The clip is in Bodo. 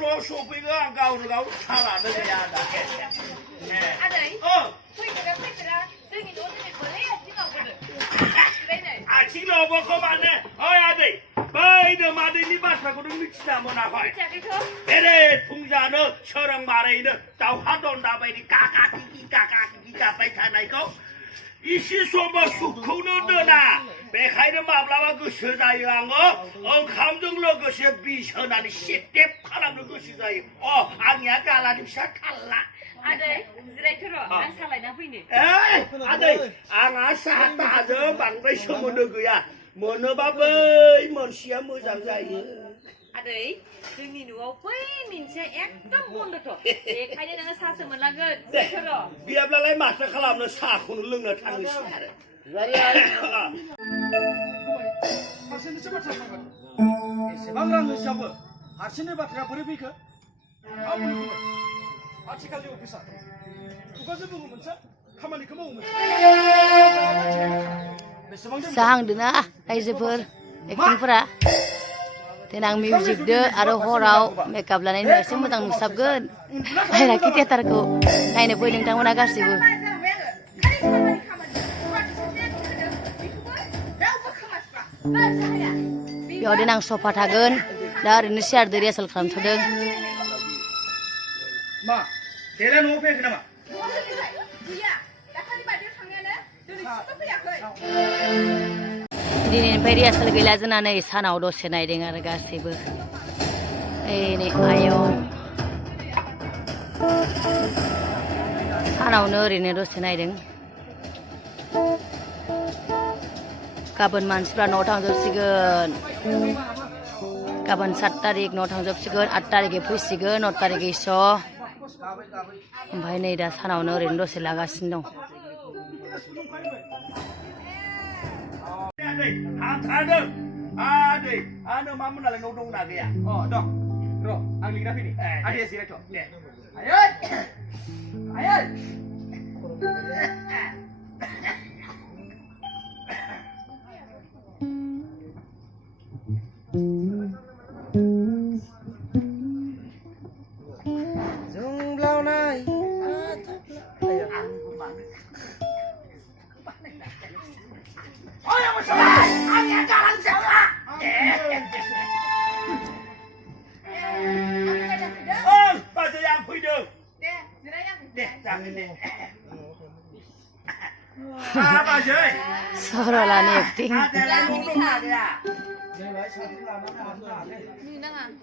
lo số bây giờ gạo xa là nó ra đã kẹt à đấy quay cái ra tôi nghĩ tôi phải bơi chứ không có được đây này à chính là bao nhiêu bạn này ôi à đây bây giờ mà đi bắt phải có đúng lịch sử mà nào phải thế đây phun ra nữa cho rằng mà đây nữa tao hát đòn đào bay đi cá bay thay này có ý chí số mà sụt không nữa nè bé khai nó mà làm cái sự gì à ông không dung lo cái sự bị sợ là đi xếp tiếp khá làm được cái sự gì anh nhớ cả là đi sát khá là à đấy đây thôi rồi anh sao lại nói với nè à đây anh á sát ta giờ bằng cái số một được rồi à một nó bắp ơi một xe một dòng dài à đấy đừng nhìn nữa quay mình sẽ ép tâm buồn được rồi để khai đến nó xa sự mình là gần thôi rồi biar là lấy mặt nó khá làm nó xa không lưng nó thằng nó xa đấy 하시는 제 바트라 말고 세방랑은 샤브 하시는 바트라 버리비크 아무리 그만 아치까지 오피사 누가서 먹으면 자 가만히 그만 오면 sang được na đây giờ phơi acting phơi thế nàng music đó aro horau makeup là này nữa xem một thằng sắp gần hay là cái theater ko này này phơi đang mana kasih bu Yo dia nang sofa thagen dar ini share dari asal kram thudeng 마 계란 오페 그나마 Dini peri asal gila jana nei sana udah senai dengar gasibu ini ayo sana udah ini udah senai deng Kapan mansra no tangjab sigen Kapan 7 tarik no tangjab sigen 8 tarik fैसिगोन 9 tarik iso ओमफ्राय नै दा सानावनो ओरैनो दसे लागासिनो दं Ano mama na lang nodong na kaya? dong bro ang ligra ini ada sih itu ayo ayo Jumlah naik. Oh yang masalah, angin jalan siapa? Oh, pada yang punya. Deh, jangan deh. Apa sih? Sorolan acting Ada yang ngomong ada. Ini nang